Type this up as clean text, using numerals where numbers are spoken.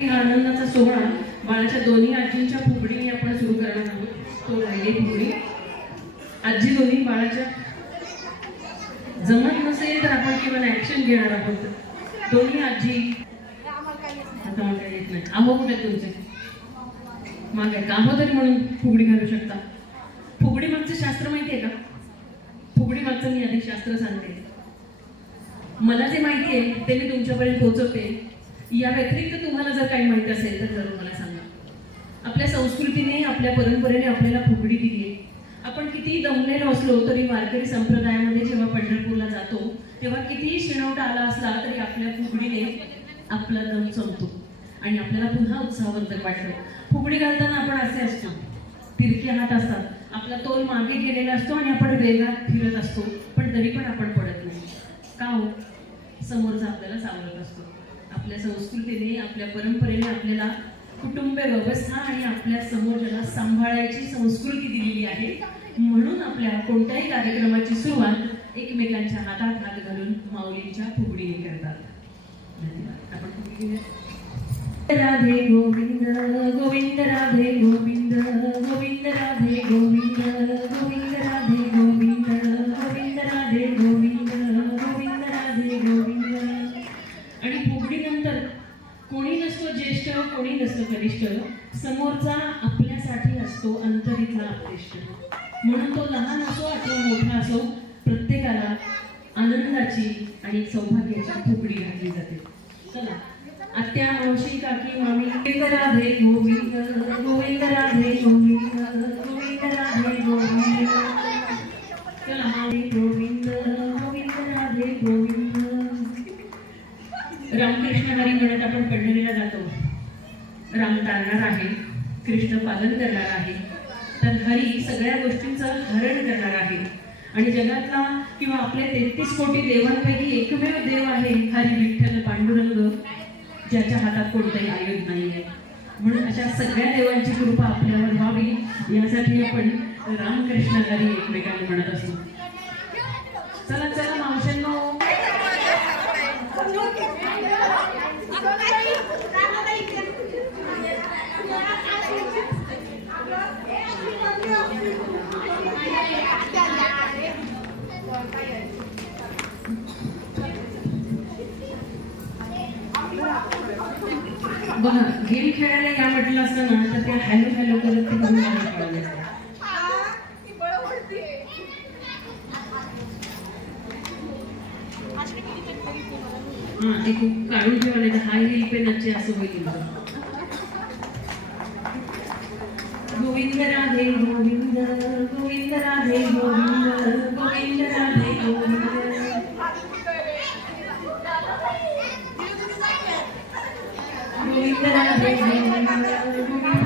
हा आनंदाचा सोहळा बाळाच्या दोन्ही आजींच्या फुगडीने आपण सुरू करणार आहोत. तो राहिले फुगडी. आजी दोन्ही बाळाच्या जमत नसेल तर आपण केवळ ऍक्शन घेणार आहोत. दोन्ही आजी आता मला काही येत नाही. आहो कुठे तुमचे माग आहे का? आहो तरी म्हणून फुगडी घालू शकता. फुगडी मागचं शास्त्र माहिती आहे का? फुगडी मागचं मी आधी शास्त्र सांगते. मला जे माहिती आहे ते मी तुमच्यापर्यंत पोहोचवते. या व्यतिरिक्त तुम्हाला जर काही माहिती असेल तर जरूर मला सांगा. आपल्या संस्कृतीने आपल्या परंपरेने आपल्याला फुगडी दिली आहे. आपण कितीही दमलेलो असलो तरी वारकरी संप्रदायामध्ये जेव्हा पंढरपूरला जातो तेव्हा कितीही शिणवटा आला असला तरी आपल्या फुगडीने आपला दम संपतो आणि आपल्याला पुन्हा उत्साहवर्धक वाटतं. फुगडी घालताना आपण असे असतो, तिरके हात असतात, आपला तोल मागे गेलेला असतो आणि आपण वेगात फिरत असतो, पण तरी पण आपण पडत नाही. का हो? समोरचा आपल्याला सावरत असतो. आपल्या संस्कृतीने आपल्या परंपरेने आपल्याला कुटुंब व्यवस्था आणि आपल्या समोरच्याला सांभाळायची संस्कृती दिलेली आहे. म्हणून आपल्या कोणत्याही कार्यक्रमाची सुरुवात एकमेकांच्या हातात हात घालून माऊलींच्या फुगडीने करतात. धन्यवाद. आपण फुगडी घेऊया. राधे गोविंद गोविंद राधे गोविंद गोविंद राधे गोविंद गोविंद राधे गोविंद गोविंद राधे गोविंद गोविंद राधे गोविंद. आणि फुगडीनंतर कोणी नसतो ज्येष्ठ, कोणी नसतो कनिष्ठ, समोरचा आपल्यासाठी असतो अंतरीतला आपलेष्ट. म्हणून तो लहान असो अथवा मोठा असो, प्रत्येकाला आनंदाची आणि सौभाग्याची फुगडी घातली जाते. चला, आत्या, मावशी, काकी, मामी, गोविंद राधे गोविंद गोविंद राधे गोविंद गोविंद राधे गोविंद. चला, मामी गोविंद गोविंद राधे गोविंद. रामकृष्ण हरी म्हणत आपण पंढरीला जातो. राम तारणार आहे, कृष्ण पालन करणार आहे, तर हरी सगळ्या गोष्टींचं हरण करणार आहे. आणि जगातला किंवा आपल्या 33 कोटी देवांपैकी एकमेव देव आहे हरी विठ्ठल पांडुरंग, ज्याच्या हातात कोणताही आयुध नाहीये. म्हणून अशा सगळ्या देवांची कृपा आपल्यावर व्हावी यासाठी आपण रामकृष्ण हरी एकमेकांना म्हणत असतो. चला चला मावशांनो, बघा, गेम खेळायला या म्हटलं असतं ना तर त्या हॅलो हॅलो करत ते म्हणून खेळायला असतं. हा, ते खूप काढून ठेवा नाही तर हाय हिल पे नचे असं होईल तुमचं. गोविंद राधे गोविंद गोविंद राधे गोविंद गोविंद राधे गोविंद गोविंद राधे गोविंद गोविंद